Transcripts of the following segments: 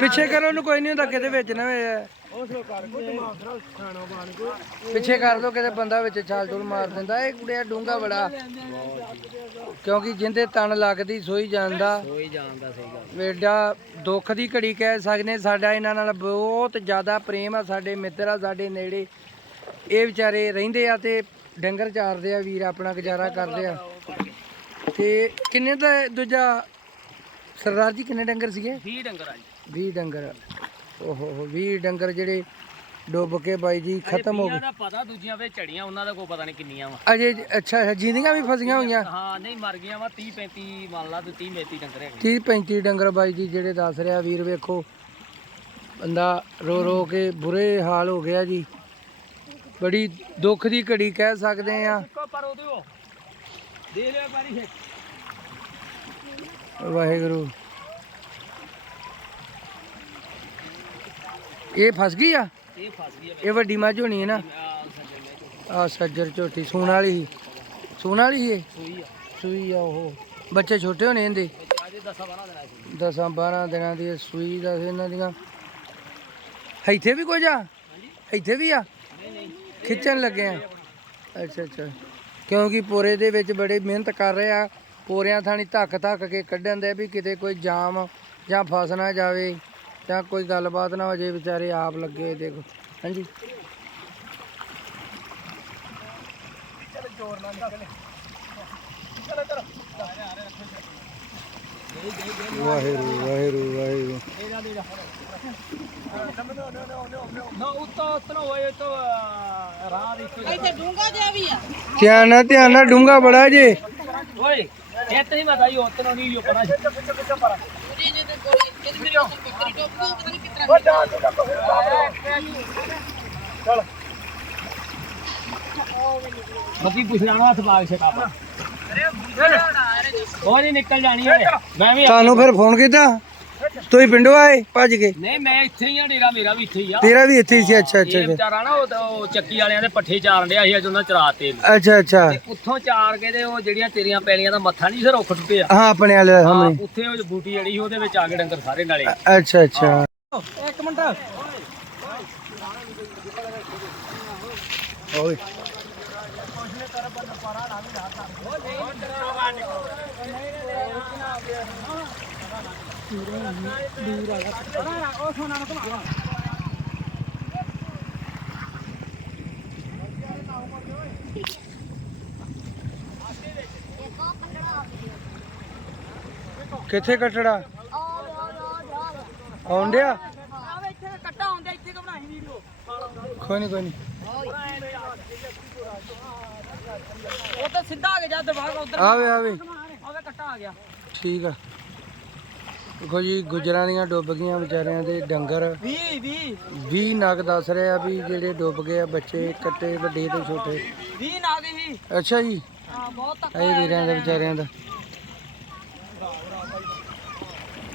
ਪਿੱਛੇ ਕਰੋ ਉਹਨੂੰ ਕੋਈ ਨਹੀਂ ਹੁੰਦਾ ਕਿਤੇ ਵਿੱਚ ਨਾ ਵੇ ਪਿੱਛੇ ਕਰ ਦੋ ਕਿਤੇ ਬੰਦਾ ਵਿੱਚ ਛਾਲ ਟੂਲ ਮਾਰ ਦਿੰਦਾ। ਇਹ ਕੁੜਿਆ ਡੂੰਗਾ ਬੜਾ। ਕਿਉਂਕਿ ਜਿੰਦੇ ਤਣ ਲੱਗਦੀ ਸੋਈ ਜਾਂਦਾ ਕੋਈ ਜਾਣਦਾ ਸਹੀ ਗੱਲ। ਵੇਡਾ ਦੁੱਖ ਦੀ ਘੜੀ ਕਹਿ ਸਕਦੇ ਸਾਡਾ ਇਹਨਾਂ ਨਾਲ ਬਹੁਤ ਜ਼ਿਆਦਾ ਪ੍ਰੇਮ ਆ ਸਾਡੇ ਮਿੱਤਰ ਆ ਸਾਡੇ ਨੇੜੇ। ਇਹ ਵਿਚਾਰੇ ਰਹਿੰਦੇ ਆ ਤੇ ਡੰਗਰ ਚਾਰਦੇ ਆ ਵੀਰ ਆਪਣਾ ਗੁਜ਼ਾਰਾ ਕਰਦੇ ਆ। ਤੇ ਕਿੰਨੇ ਦਾ ਦੂਜਾ ਸਰਦਾਰ ਜੀ ਕਿੰਨੇ ਡੰਗਰ ਸੀਗੇ? 20 ਡੰਗਰ ਆ ਜੀ। 20 ਡੰਗਰ। ਓਹੋ ਹੋ 20 ਡੰਗਰ ਜਿਹੜੇ ਡੁੱਬ ਕੇ ਬਾਈ ਜੀ ਖਤਮ ਹੋ ਗਏ। ਦਾ ਪਤਾ ਦੂਜੀਆਂ ਵਿੱਚ ਝੜੀਆਂ ਉਹਨਾਂ ਦਾ ਕੋਈ ਪਤਾ ਨਹੀਂ ਕਿੰਨੀਆਂ ਵਾ। ਅਜੇ ਅੱਛਾ ਅੱਛਾ, ਜਿੰਦੀਆਂ ਵੀ ਫਸੀਆਂ ਹੋਈਆਂ। ਹਾਂ ਨਹੀਂ ਮਰ ਗਈਆਂ ਵਾ 30 35 ਮੰਨ ਲਾ ਤੂੰ 30 35 ਡੰਗਰ ਹੈਗੇ। 30 35 ਡੰਗਰ ਬਾਈ ਜੀ ਜਿਹੜੇ ਦੱਸ ਰਿਹਾ ਵੀਰ ਵੇਖੋ। ਬੰਦਾ ਰੋ ਰੋ ਕੇ ਬੁਰੇ ਹਾਲ ਹੋ ਗਿਆ ਜੀ। ਬੜੀ ਦੁੱਖ ਦੀ ਘੜੀ ਕਹਿ ਸਕਦੇ ਆ। ਇੱਕੋ ਪਰ ਉਹਦੇ ਉਹ ਦੇ ਲਿਆ ਪਾਰੀ ਹੈ ਵਾਹਿਗੁਰੂ। ਇਹ ਫਸ ਗਈ ਆ? ਇਹ ਫਸ ਗਈ ਇਹ ਵੱਡੀ ਮੱਝ ਹੋਣੀ ਹੈ ਨਾ? ਆ ਸੱਜਰ ਝੋਟੀ ਸੂਣ ਵਾਲੀ ਸੀ। ਸੂਣ ਵਾਲੀ ਇਹ? ਸੂਈ ਆ। ਸੂਈ ਆ ਉਹ। ਬੱਚੇ ਛੋਟੇ ਹੋਣੇ ਇਹਦੇ? ਅਜੇ 10 12 ਦਿਨਾਂ ਸੀ। 10 12 ਦਿਨਾਂ ਦੀ ਸੂਈ ਦਾ ਇਹਨਾਂ ਦੀਆਂ। ਇੱਥੇ ਵੀ ਕੁਝ ਆ? ਇੱਥੇ ਵੀ ਆ? ਖਿੱਚਣ ਲੱਗੇ ਆ। ਅੱਛਾ ਅੱਛਾ। ਕਿਉਂਕਿ ਪੋਰੇ ਦੇ ਵਿੱਚ ਬੜੇ ਮਿਹਨਤ ਕਰ ਰਹੇ ਆ। ਪੋਰਿਆਂ ਥਾਣੀ ਧੱਕ ਧੱਕ ਕੇ ਕੱਢਣ ਦੇ ਵੀ ਕਿਤੇ ਕੋਈ ਜਾਮ ਜਾਂ ਫਸ ਨਾ ਜਾਵੇ ਜਾਂ ਕੋਈ ਗੱਲਬਾਤ ਨਾ ਹੋ ਜੇ ਵਿਚਾਰੇ ਆਪ ਲੱਗੇ ਦੇਖੋ। ਹਾਂਜੀ। ਵਾਹਿਗੁਰੂ ਵਾਹਿਗੁਰੂ ਵਾਹਿਗੁਰੂ। ਨਾ ਉੱਤੋਂ ਉਤਨ ਹੋਏ ਤੋਂ ਰਾਹ ਦੀ ਕੋਈ ਇੱਥੇ ਡੂੰਗਾ ਜਿਹਾ ਵੀ ਆ। ਧਿਆਨ ਨਾਲ ਧਿਆਨ ਨਾਲ ਡੂੰਗਾ ਬੜਾ ਜੇ। ਓਏ। ਟੋਪ ਨੂੰ ਪਤਾ ਨਹੀਂ ਕਿਤਨਾ ਬੱਕੀ ਪੁੱਛ ਲੈਣਾ ਹੱਥ ਪਾ ਕੇ ਛਕਾਪਾ ਉਹ ਨਹੀਂ ਨਿਕਲ ਜਾਣੀ ਓਏ ਮੈਂ ਵੀ ਤੁਹਾਨੂੰ ਫਿਰ ਫੋਨ ਕੀਤਾ? ਤੁਸੀਂ ਪਿੰਡੋਂ ਆਏ ਭੱਜ ਕੇ? ਨਹੀਂ ਮੈਂ ਇੱਥੇ ਹੀ ਆ ਡੇਰਾ ਮੇਰਾ ਵੀ ਇੱਥੇ ਹੀ ਆ। ਤੇਰਾ ਵੀ ਇੱਥੇ ਹੀ ਸੀ ਅੱਛਾ ਅੱਛਾ ਇਹ ਅੱਛਾ। ਵਿਚਾਰਾ ਨਾ ਉਹ ਚੱਕੀ ਵਾਲਿਆਂ ਦੇ ਪੱਠੇ ਚਾਰਨ ਡਿਆ ਸੀ ਅੱਜ ਉਹਨਾਂ ਚਰਾਤੇ ਅੱਛਾ ਅੱਛਾ। ਉੱਥੋਂ ਚਾਰ ਕੇ ਤੇ ਉਹ ਜਿਹੜੀਆਂ ਤੇਰੀਆਂ ਪੈਲੀਆਂ ਦਾ ਮੱਥਾ ਨਹੀਂ ਸਿਰ ਉੱਖ ਟੁੱਟੇ ਆ ਹਾਂ ਆਪਣੇ ਵਾਲੇ ਹਾਂ, ਸਾਹਮਣੇ। ਉੱਥੇ ਉਹ ਬੂਟੀ ਜਿਹੜੀ ਸੀ ਉਹਦੇ ਵਿੱਚ ਆ ਗਏ ਡੰਗਰ ਸਾਰੇ ਨਾਲੇ। ਅੱਛਾ ਅੱਛਾ। ਇੱਕ ਮਿੰਟ। ਓਏ। ਕਿੱਥੇ ਕਟੜਾ? ਆਉਣ ਡਿਆ ਆਵੇ ਇੱਥੇ ਕੱਟਾ ਹੁੰਦਾ ਇੱਥੇ ਕੋ ਬਣਾਈ ਵੀਡੀਓ ਕੋਈ ਨਹੀਂ ਕੋਈ ਨਹੀਂ ਉਹ ਤਾਂ ਸਿੱਧਾ ਆ ਗਿਆ ਜਦ ਉਧਰ ਆਵੇ ਆਵੇ। ਆਵੇ ਕੱਟਾ ਆ ਗਿਆ। ਠੀਕ ਆ। ਦੇਖੋ ਜੀ ਗੁਜਰਾਂ ਦੀਆਂ ਡੁੱਬ ਗਈਆਂ ਵਿਚਾਰਿਆਂ ਦੇ ਡੰਗਰ। 20 20 20 ਨਗ ਦੱਸ ਰਹੇ ਆ ਵੀ ਜਿਹੜੇ ਡੁੱਬ ਗਏ ਆ ਬੱਚੇ ਕੱਟੇ ਵੱਡੇ ਤੇ ਛੋਟੇ। 20 ਨਾ ਗਈ ਸੀ ਅੱਛਾ ਜੀ। ਹਾਂ ਬਹੁਤ ਤੱਕ ਇਹ ਵੀਰਾਂ ਦੇ ਵਿਚਾਰਿਆਂ ਦਾ।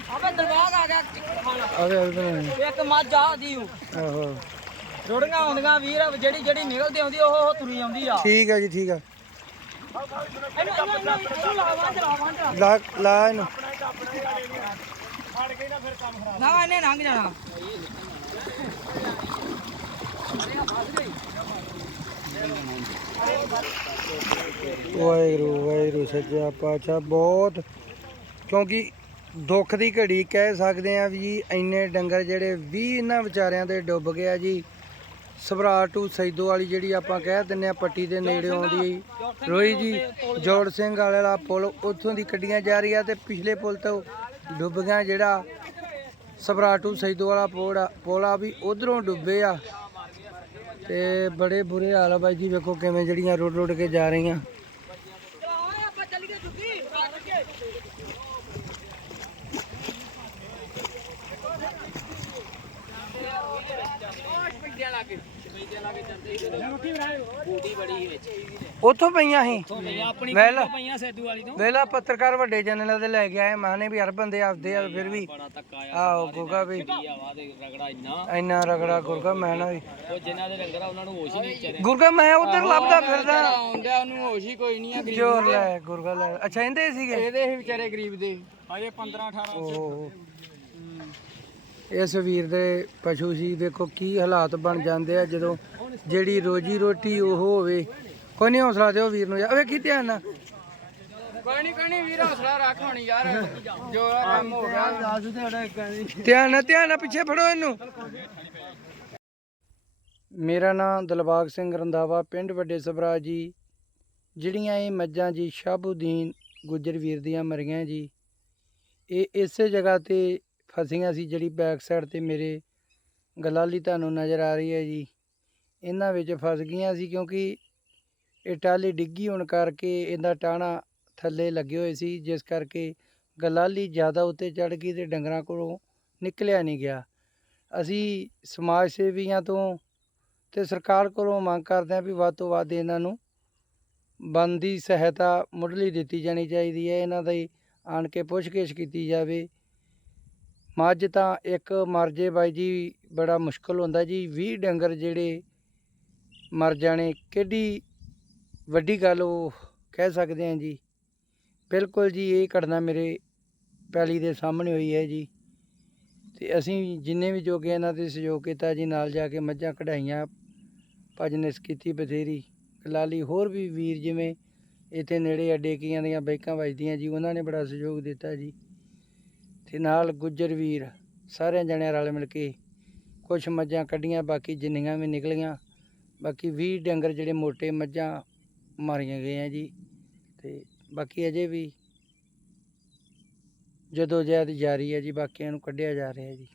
ਆਵੇ ਦਰਬਾਗ ਆ ਗਿਆ ਆਵੇ। ਇੱਕ ਮੱਝ ਆ ਦੀ। ਆਹੋ। ਰੋੜੀਆਂ ਆਉਂਦੀਆਂ ਵੀਰ ਜਿਹੜੀ ਜਿਹੜੀ ਨਿਕਲਦੀ ਆਉਂਦੀ ਉਹ ਉਹ ਤੁਰੀ ਆਉਂਦੀ ਆ। ਠੀਕ ਆ ਜੀ ਠੀਕ ਆ। ਇਹਨੂੰ ਇਹਨੂੰ ਲਾਵਾਂ। ਲਾ ਲਾ ਇਹਨੂੰ। ਨਾ ਇਹਨੇ ਲੰਘ ਜਾਣਾ। ਵਾਹਿਗੁਰੂ ਵਾਹਿਗੁਰੂ ਸੱਚਾ ਪਾਤਸ਼ਾਹ ਬਹੁਤ ਕਿਉਂਕਿ ਦੁੱਖ ਦੀ ਘੜੀ ਕਹਿ ਸਕਦੇ ਆ ਵੀ ਜੀ ਇੰਨੇ ਡੰਗਰ ਜਿਹੜੇ 20 ਇਹਨਾਂ ਵਿਚਾਰਿਆਂ ਦੇ ਡੁੱਬ ਗਿਆ ਜੀ ਸਵਰਾਟ ਟੂ ਸੈਦੋ ਵਾਲੀ ਜਿਹੜੀ ਆਪਾਂ ਕਹਿ ਦਿੰਨੇ ਆ ਪੱਟੀ ਦੇ ਨੇੜੇ ਆਉਂਦੀ ਰੋਈ ਜੀ ਜੋੜ ਸਿੰਘ ਵਾਲਾ ਪੁਲ ਉੱਥੋਂ ਦੀ ਕੱਢੀਆਂ ਜਾ ਰਹੀਆਂ ਤੇ ਪਿਛਲੇ ਪੁਲ ਤੋਂ ਡੁੱਬ ਗਿਆ ਜਿਹੜਾ ਸਵਰਾਟ ਟੂ ਸੈਦੋ ਵਾਲਾ ਪੁਲ ਆ- ਪੁਲ ਵੀ ਉਧਰੋਂ ਡੁੱਬੇ ਆ। ਤੇ ਬੜੇ ਬੁਰੇ ਹਾਲ ਆ ਬਾਈ ਜੀ, ਵੇਖੋ ਕਿਵੇਂ ਜਿਹੜੀਆਂ ਰੁੜ ਰੁੜ ਕੇ ਜਾ ਰਹੀਆਂ ਆਪਾਂ ਚੱਲੀਏ ਜੁੱਗੀ ਆ ਲੱਗੇ ਬੂਟੀ ਬੜੀ ਵਿੱਚ ਉੱਥੋਂ ਪਈਆਂ ਸੀ? ਵੈਲ ਪਈਆਂ ਸੈਦੂ ਵਾਲੀ ਤੋਂ। ਵੇਲਾ ਪੱਤਰਕਾਰ ਵੱਡੇ ਚੈਨਲਾਂ ਤੇ ਲੈ ਕੇ ਆਏ ਮਾਨੇ ਵੀ ਹਰ ਬੰਦੇ ਆਪਦੇ ਆ ਫਿਰ ਵੀ ਆਹੋ ਗੁਰਗਾ ਵੀ ਇੰਨਾ। ਇੰਨਾ ਰਗੜਾ ਗੁਰਗਾ ਮੈਂ ਨਾ ਵੀ ਉਹ ਜਿਨ੍ਹਾਂ ਦੇ ਡੰਗਰ ਆ ਉਹਨਾਂ ਨੂੰ ਹੋਸ਼ ਹੀ ਨਹੀਂ ਵਿਚਾਰੇ। ਗੁਰਗਾ ਮੈਂ ਉਧਰ ਲੱਭਦਾ ਫਿਰਦਾ। ਆਉਂਦਿਆ ਉਹਨੂੰ ਹੋਸ਼ ਹੀ ਕੋਈ ਨਹੀਂ ਆ ਜੋ ਲੈ ਗੁਰਗਾ ਲੈ ਅੱਛਾ ਇਹਦੇ ਸੀਗੇ? ਇਹਦੇ ਹੀ ਵਿਚਾਰੇ ਗਰੀਬ ਦੇ। ਹਜੇ 15 18 ਉਹ ਇਸ ਵੀਰ ਦੇ ਪਸ਼ੂ ਸੀ ਦੇਖੋ ਕੀ ਹਾਲਾਤ ਬਣ ਜਾਂਦੇ ਆ ਜਦੋਂ ਜਿਹੜੀ ਰੋਜੀ ਰੋਟੀ ਉਹ ਹੋਵੇ। ਕੋਈ ਨਹੀਂ ਹੌਸਲਾ ਦਿਓ ਵੀਰ ਨੂੰ ਯਾਰ। ਵੇਖੀ ਧਿਆਨ ਨਾਲ? ਕੋਈ ਨਹੀਂ ਕੋਈ ਨਹੀਂ ਵੀਰ ਹੌਸਲਾ ਰੱਖ ਹੁਣ ਯਾਰ। ਜੋ ਕੰਮ ਹੋ ਗਿਆ। ਦੱਸ ਤੇ ਧਿਆਨ ਨਾਲ ਧਿਆਨ ਨਾਲ ਪਿੱਛੇ ਫੜੋ ਇਹਨੂੰ। ਮੇਰਾ ਨਾਮ ਦਿਲਬਾਗ ਸਿੰਘ ਰੰਦਾਵਾ ਪਿੰਡ ਵੱਡੇ ਸਭਰਾ ਜੀ। ਜਿਹੜੀਆਂ ਇਹ ਮੱਝਾਂ ਜੀ ਸ਼ਾਬੂਦੀਨ ਗੁੱਜਰ ਵੀਰ ਦੀਆਂ ਮਰੀਆਂ ਜੀ। ਇਹ ਇਸੇ ਜਗ੍ਹਾ ਤੇ ਫਸੀਆਂ ਸੀ ਜਿਹੜੀ ਬੈਕ ਸਾਈਡ ਤੇ ਮੇਰੇ ਗਲਾਲੀ ਤੁਹਾਨੂੰ ਨਜ਼ਰ ਆ ਰਹੀ ਹੈ ਜੀ। ਇਹਨਾਂ ਵਿੱਚ ਫਸ ਗਈਆਂ ਸੀ ਕਿਉਂਕਿ ਇਹ ਟਾਹਲੀ ਡਿੱਗੀ ਹੋਣ ਕਰਕੇ ਇਹਦਾ ਟਾਣਾ ਥੱਲੇ ਲੱਗੇ ਹੋਏ ਸੀ, ਜਿਸ ਕਰਕੇ ਗਲਾਲੀ ਜ਼ਿਆਦਾ ਉੱਤੇ ਚੜ ਗਈ ਤੇ ਡੰਗਰਾਂ ਕੋਲੋਂ ਨਿਕਲਿਆ ਨਹੀਂ ਗਿਆ। ਅਸੀਂ ਸਮਾਜ ਸੇਵੀਆਂ ਤੋਂ ਤੇ ਸਰਕਾਰ ਕੋਲੋਂ ਮੰਗ ਕਰਦੇ ਹਾਂ ਵੀ ਵੱਧ ਤੋਂ ਵੱਧ ਇਹਨਾਂ ਨੂੰ ਬੰਦੀ ਸਹਾਇਤਾ ਮੁੱਢਲੀ ਦਿੱਤੀ ਜਾਣੀ ਚਾਹੀਦੀ ਹੈ, ਇਹਨਾਂ ਦੀ ਆਣ ਕੇ ਪੁੱਛਗਿੱਛ ਕੀਤੀ ਜਾਵੇ। ਮੱਝ ਤਾਂ ਇੱਕ ਮਰ ਜੇ ਬਾਈ ਜੀ ਬੜਾ ਮੁਸ਼ਕਲ ਹੁੰਦਾ ਜੀ 20 ਡੰਗਰ ਜਿਹੜੇ ਮਰ ਜਾਣੇ ਕਿੱਡੀ ਵੱਡੀ ਗੱਲ ਉਹ ਕਹਿ ਸਕਦੇ ਹਾਂ ਜੀ। ਬਿਲਕੁਲ ਜੀ, ਇਹ ਘਟਨਾ ਮੇਰੇ ਪੈਲੀ ਦੇ ਸਾਹਮਣੇ ਹੋਈ ਹੈ ਜੀ। ਤੇ ਅਸੀਂ ਜਿੰਨੇ ਵੀ ਜੋਗੇ ਇਹਨਾਂ ਦੇ ਸਹਿਯੋਗ ਕੀਤਾ ਜੀ ਨਾਲ ਜਾ ਕੇ ਮੱਝਾਂ ਕਢਾਈਆਂ ਭਜਨਿਸ ਕੀਤੀ ਬਥੇਰੀ। ਲਾਲੀ ਹੋਰ ਵੀ ਵੀਰ ਜਿਵੇਂ ਇੱਥੇ ਨੇੜੇ ਅੱਡੇਕੀਆਂ ਦੀਆਂ ਬਾਈਕਾਂ ਵੱਜਦੀਆਂ ਜੀ, ਉਹਨਾਂ ਨੇ ਬੜਾ ਸਹਿਯੋਗ ਦਿੱਤਾ ਜੀ। ਤੇ ਨਾਲ ਗੁੱਜਰ ਵੀਰ, ਸਾਰਿਆਂ ਜਣਿਆਂ ਰਲ ਮਿਲ ਕੇ ਕੁਝ ਮੱਝਾਂ ਕੱਢੀਆਂ, ਬਾਕੀ ਜਿੰਨੀਆਂ ਵੀ ਨਿਕਲੀਆਂ ਬਾਕੀ 20 ਡੰਗਰ ਜਿਹੜੇ ਮੋਟੇ ਮੱਝਾਂ ਮਾਰੀਆਂ ਗਈਆਂ ਜੀ ਤੇ ਬਾਕੀ ਅਜੇ ਵੀ ਜਦੋਂ ਜਹਿਦ ਜਾਰੀ ਹੈ ਜੀ, ਬਾਕੀਆਂ ਨੂੰ ਕੱਢਿਆ ਜਾ ਰਿਹਾ ਜੀ।